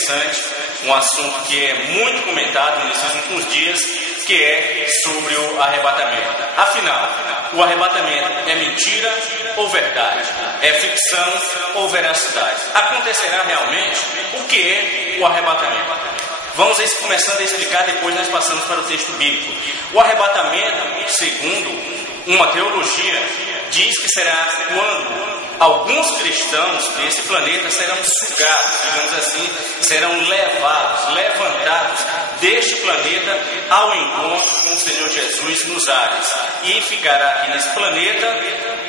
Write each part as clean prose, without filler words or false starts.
interessante, um assunto que é muito comentado nesses últimos dias, que é sobre o arrebatamento. Afinal, o arrebatamento é mentira ou verdade? É ficção ou veracidade? Acontecerá realmente? O que é o arrebatamento? Vamos começando a explicar, depois nós passamos para o texto bíblico. O arrebatamento, segundo uma teologia, diz que será quando alguns cristãos desse planeta serão sugados, digamos assim, serão levantados deste planeta ao encontro com o Senhor Jesus nos ares. E ficará aqui nesse planeta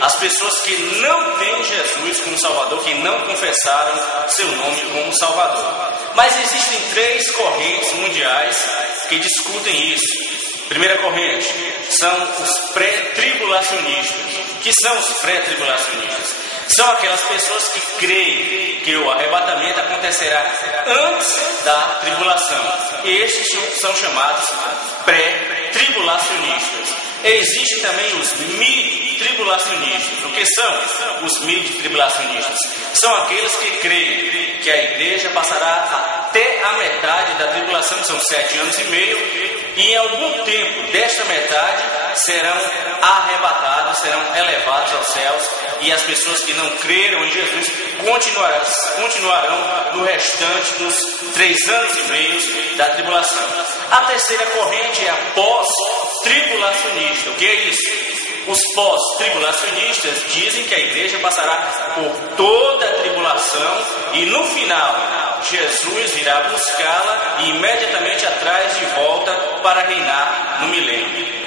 as pessoas que não têm Jesus como Salvador, que não confessaram seu nome como Salvador. Mas existem três correntes mundiais que discutem isso. Primeira corrente são os pré-tribulacionistas. O que são os pré-tribulacionistas? São aquelas pessoas que creem que o arrebatamento acontecerá antes da tribulação. Estes são chamados pré-tribulacionistas. Existem também os mid-tribulacionistas. O que são os mid-tribulacionistas? São aqueles que creem que a igreja passará até a metade da tribulação, que são 7 anos e meio, e em algum tempo desta metade serão arrebatados, serão elevados aos céus, e as pessoas que não creram em Jesus continuarão no restante dos 3 anos e meio da tribulação. A terceira corrente é a pós-tribulacionista. O que é isso? Os pós-tribulacionistas dizem que a igreja passará por toda a tribulação e no final Jesus irá buscá-la e imediatamente atrás de volta para reinar no milênio.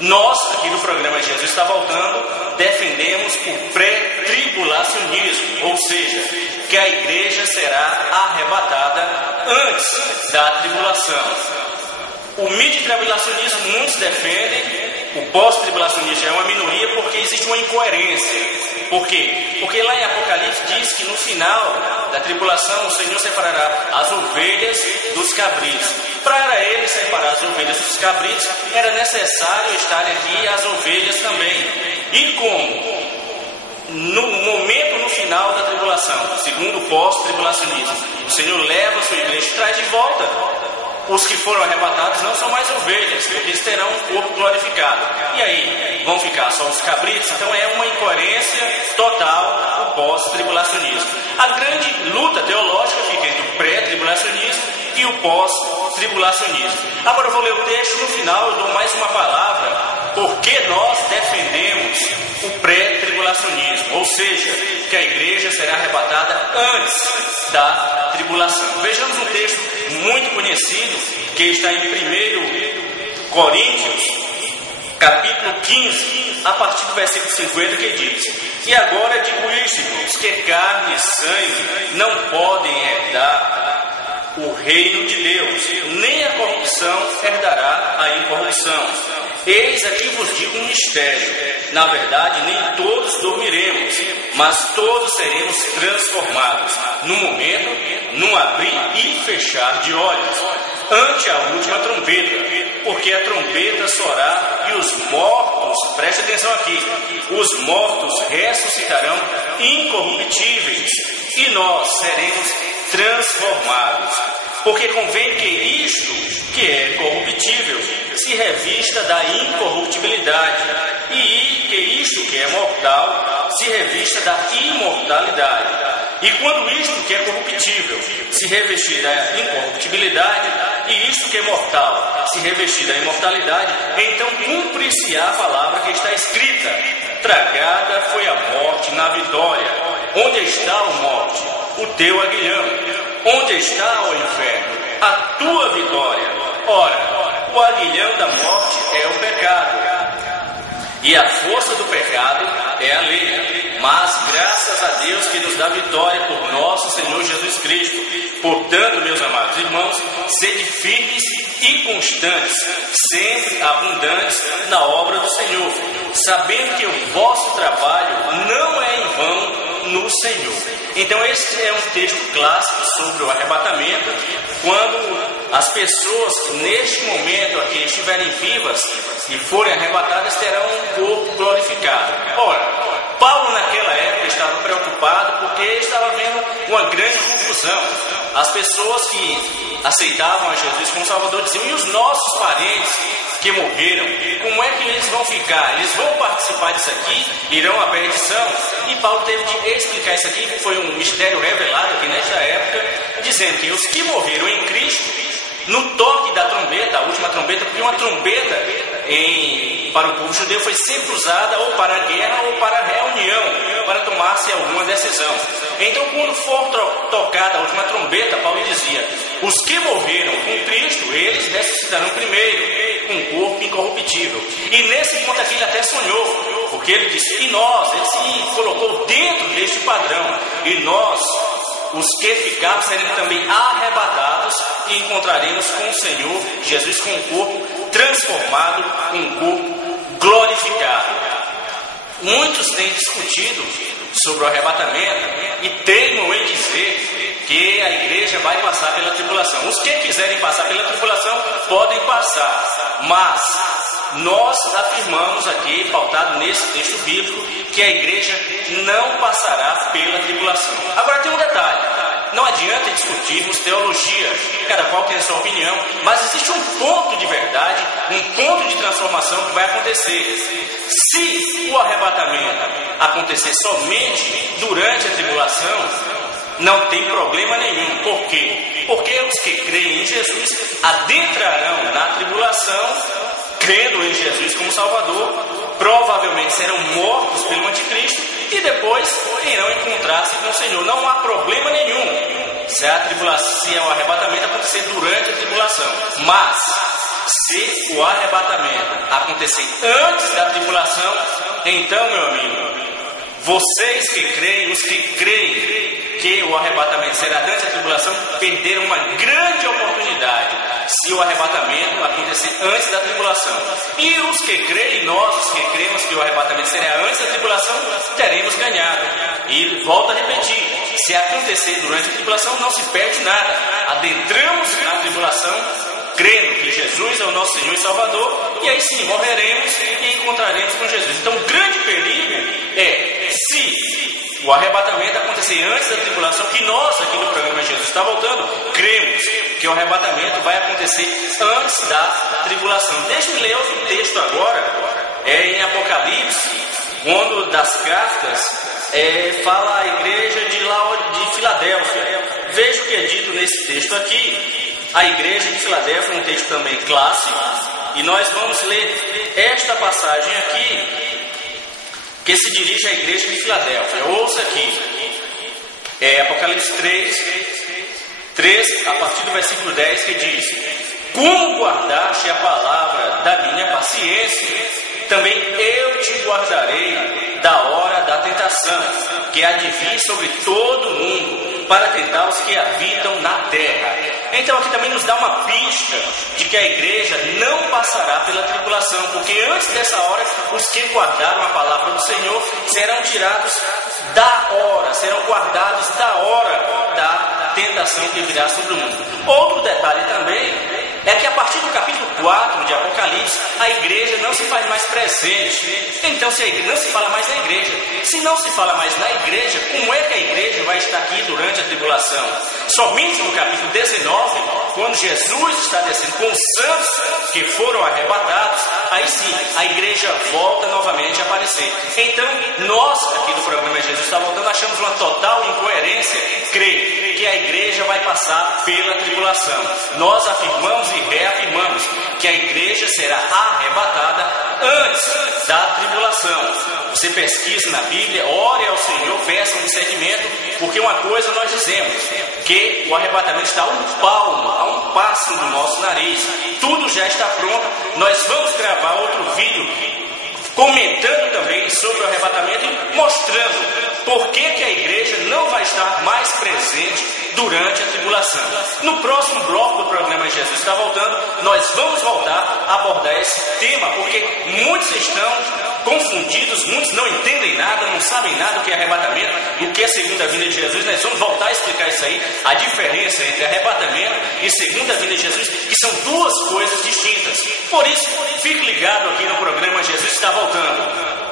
Nós, aqui no programa Jesus Está Voltando, defendemos o pré-tribulacionismo, ou seja, que a igreja será arrebatada antes da tribulação. O mid-tribulacionismo muitos defendem, o pós-tribulacionismo é uma minoria porque existe uma incoerência. Por quê? Porque lá em Apocalipse diz que no final da tribulação o Senhor separará as ovelhas dos cabritos. Para ele separar as ovelhas dos cabritos, era necessário estar aqui as ovelhas também. E como? No final da tribulação, segundo o pós-tribulacionismo, o Senhor leva a sua igreja e traz de volta. Os que foram arrebatados não são mais ovelhas, porque eles terão um corpo glorificado. E aí, vão ficar só os cabritos? Então é uma incoerência total o pós-tribulacionismo. A grande luta teológica fica entre o pré-tribulacionismo e o pós-tribulacionismo. Agora eu vou ler o texto, no final eu dou mais uma palavra, porque nós defendemos o pré-tribulacionismo, ou seja, que a igreja será arrebatada antes da tribulação. Vejamos um texto muito conhecido, que está em 1 Coríntios, capítulo 15, a partir do versículo 50, que diz: E agora digo isto, irmãos, que carne e sangue não podem herdar o reino de Deus, nem a corrupção herdará a incorrupção. Eis aqui vos digo um mistério: na verdade nem todos dormiremos, mas todos seremos transformados, num momento, num abrir e fechar de olhos, ante a última trombeta, porque a trombeta soará e os mortos, preste atenção aqui, os mortos ressuscitarão incorruptíveis e nós seremos transformados. Porque convém que isto, que é corruptível, se revista da incorruptibilidade, e que isto, que é mortal, se revista da imortalidade. E quando isto, que é corruptível, se revestir da incorruptibilidade, e isto, que é mortal, se revestir da imortalidade, então cumprir-se-á a palavra que está escrita: tragada foi a morte na vitória. Onde está, ó morte, o teu aguilhão? Onde está, ó inferno, a tua vitória? Ora, o aguilhão da morte é o pecado, e a força do pecado é a lei. Mas graças a Deus que nos dá vitória por nosso Senhor Jesus Cristo. Portanto, meus amados irmãos, sede firmes e constantes, sempre abundantes na obra do Senhor, sabendo que o vosso trabalho não é em vão no Senhor. Então esse é um texto clássico sobre o arrebatamento, quando as pessoas neste momento aqui estiverem vivas e forem arrebatadas, terão um corpo glorificado. Ora, Paulo naquela época estava preocupado preocupado porque estava vendo uma grande confusão. As pessoas que aceitavam a Jesus como Salvador diziam: e os nossos parentes que morreram, como é que eles vão ficar? Eles vão participar disso aqui? Irão à perdição? E Paulo teve de explicar isso aqui, foi um mistério revelado aqui nesta época, dizendo que os que morreram em Cristo, no toque da trombeta, a última trombeta, porque uma trombeta para o povo judeu foi sempre usada ou para a guerra ou para a reunião, para tomar-se alguma decisão. Então, quando for tocada a última trombeta, Paulo dizia: os que morreram com Cristo, eles ressuscitarão primeiro, com um corpo incorruptível. E nesse ponto aqui ele até sonhou, porque ele disse: e nós, ele se colocou dentro deste padrão, e nós, os que ficarmos, seremos também arrebatados e encontraremos com o Senhor Jesus com um corpo transformado, com um corpo glorificado. Muitos têm discutido sobre o arrebatamento e teimam em dizer que a igreja vai passar pela tribulação. Os que quiserem passar pela tribulação podem passar, mas nós afirmamos aqui, pautado nesse texto bíblico, que a igreja não passará pela tribulação. Agora tem um detalhe: não adianta discutirmos teologia, cada qual tem a sua opinião, mas existe um ponto de verdade, um ponto de transformação que vai acontecer. Se o arrebatamento acontecer somente durante a tribulação, não tem problema nenhum. Por quê? Porque os que creem em Jesus adentrarão na tribulação, crendo em Jesus como Salvador, provavelmente serão mortos pelo anticristo e depois irão encontrar-se com o Senhor. Não há problema nenhum se o arrebatamento acontecer durante a tribulação. Mas se o arrebatamento acontecer antes da tribulação, então, meu amigo, vocês que creem, os que creem que o arrebatamento será durante a tribulação, perderam uma grande oportunidade se o arrebatamento acontecer antes da tribulação. E os que creem, nós os que cremos que o arrebatamento será antes da tribulação, teremos ganhado. E volto a repetir: se acontecer durante a tribulação, não se perde nada. Adentramos na tribulação, crendo que Jesus é o nosso Senhor e Salvador, e aí sim morreremos e encontraremos com Jesus. Então o grande perigo é, se o arrebatamento acontecer antes da tribulação, que nós aqui no programa Jesus está voltando, cremos que o arrebatamento vai acontecer antes da tribulação. Deixa-me ler outro texto agora, em Apocalipse, quando das cartas fala a igreja de Filadélfia. Veja o que é dito nesse texto aqui. A igreja de Filadélfia é um texto também clássico, e nós vamos ler esta passagem aqui, que se dirige à igreja de Filadélfia. Ouça aqui, Apocalipse 3, a partir do versículo 10, que diz: como guardaste a palavra da minha paciência, também eu te guardarei da hora da tentação, que há de vir sobre todo mundo, para tentar os que habitam na terra. Então aqui também nos dá uma pista de que a igreja não passará pela tribulação, porque antes dessa hora, os que guardaram a palavra do Senhor serão tirados da hora, serão guardados da hora da tentação que virá sobre o mundo. Outro detalhe também é que a partir do capítulo 4 de Apocalipse, a igreja não se faz mais presente. Então, se a igreja, não se fala mais na igreja. Se não se fala mais na igreja, como é que a igreja vai estar aqui durante a tribulação? Somente no capítulo 19, quando Jesus está descendo com os santos que foram arrebatados, aí sim, a igreja volta novamente a aparecer. Então, nós aqui do programa Jesus está voltando, achamos uma total incoerência crer que a igreja vai passar pela tribulação. Nós afirmamos e reafirmamos que a igreja será arrebatada antes da tribulação. Você pesquisa na Bíblia, ore ao Senhor, peça um discernimento, porque uma coisa nós dizemos, que o arrebatamento está a um palmo, a um passo do nosso nariz. Tudo já está pronto. Nós vamos gravar outro vídeo comentando também sobre o arrebatamento e mostrando por que a igreja não vai estar mais presente durante a tribulação. No próximo bloco do programa Jesus está voltando, nós vamos voltar a abordar esse tema, porque muitos estão confundidos, muitos não entendem nada, não sabem nada do que é arrebatamento, do que é a segunda vinda de Jesus. Nós vamos voltar a explicar isso aí, a diferença entre arrebatamento e segunda vinda de Jesus, que são duas coisas distintas. Por isso, fique ligado aqui no programa Jesus está voltando.